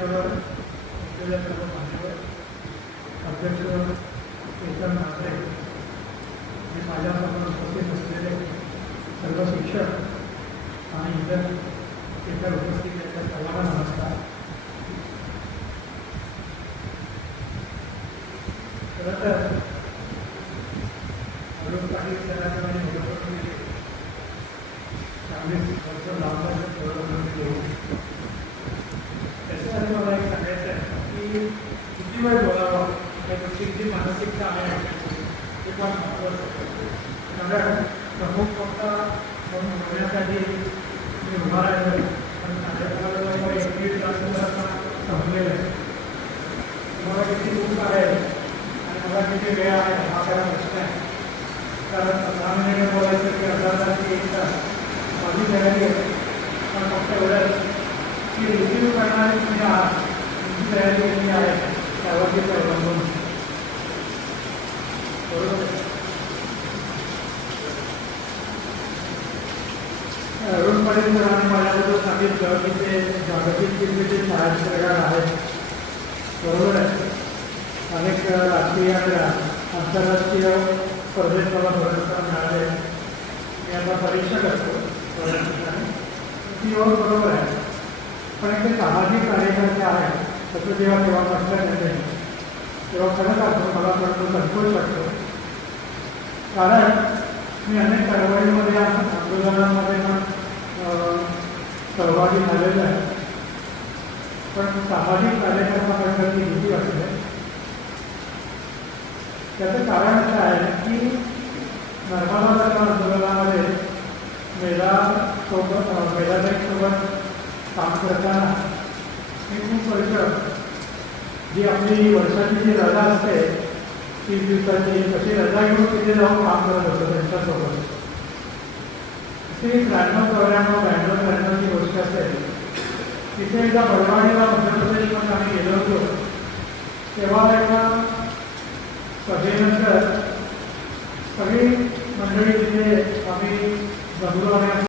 वेदिकेवर असलेल्या सर्व मान्यवर अध्यक्ष केतन म्हात्रे आणि माझ्यासमोर उपस्थित असलेले सर्व शिक्षक आणि इतर उपस्थित असलेल्या सर्वांना नमस्कार. खरं तर अरुण पाटील सरांनी मुलाखतीमध्ये 40 वर्ष लांबच घेऊन त्याच्यासाठी मला एक सांगायचं आहे की किती वेळ बोलावा त्या गोष्टीची मानसिकता आहे ते पण महत्त्वाचं. कारण प्रमुख वक्ता म्हणून होण्यासाठी मी उभा राहिलो पण कार्यक्रमाला 1 तास संपलेलं आहे. मला किती दुःख आहे आणि मला किती वेळ आहे हा खरा प्रश्न आहे. कारण 10 मिनिटं बोलायचं की अर्धा तास की 1 तास माझी तयारी आहे. पण फक्त एवढंच की रिसिव्ह करणारे तुम्ही आहात, तुमची तयारी केली आहे त्यावरतीच अवलंबून. बरोबर अरुण पाटील सरांनी माझ्याबद्दल सांगितलं की ते जागतिक किमतीचे छायाचित्रकार आहेत. बरोबर आहे. अनेक राष्ट्रीय आणि आंतरराष्ट्रीय स्पर्धेत मला पुरस्कार मिळाले. मी आता परीक्षा करतो ती बरोबर आहे. पण ते सामाजिक कार्यकर्ते आहेत तसं जेव्हा तेव्हा लक्षात येते तेव्हा खरंच असतो मला वाटतो संतोष वाटतो. कारण मी अनेक चळवळीमध्ये आंदोलनांमध्ये पण सहभागी झालेलो आहे. पण सामाजिक कार्यक्रमाबद्दल भीती वाटते. त्याचं कारण असं आहे की नर्मदा आंदोलनामध्ये मेधाताईंसोबत काम करताना मी खूप वर्ष जी आपली वर्षाची जी रजा असते 30 दिवसाची तशी रजा घेऊन तिथे जाऊन काम करत असतो त्यांच्यासोबत. अशी 93-94-92ची गोष्ट असेल. तिथे एकदा बडवाणीला मध्य प्रदेशमध्ये आम्ही गेलो होतो. तेव्हा एका सभेनंतर सगळी मंडळी तिथे आम्ही जमलो आणि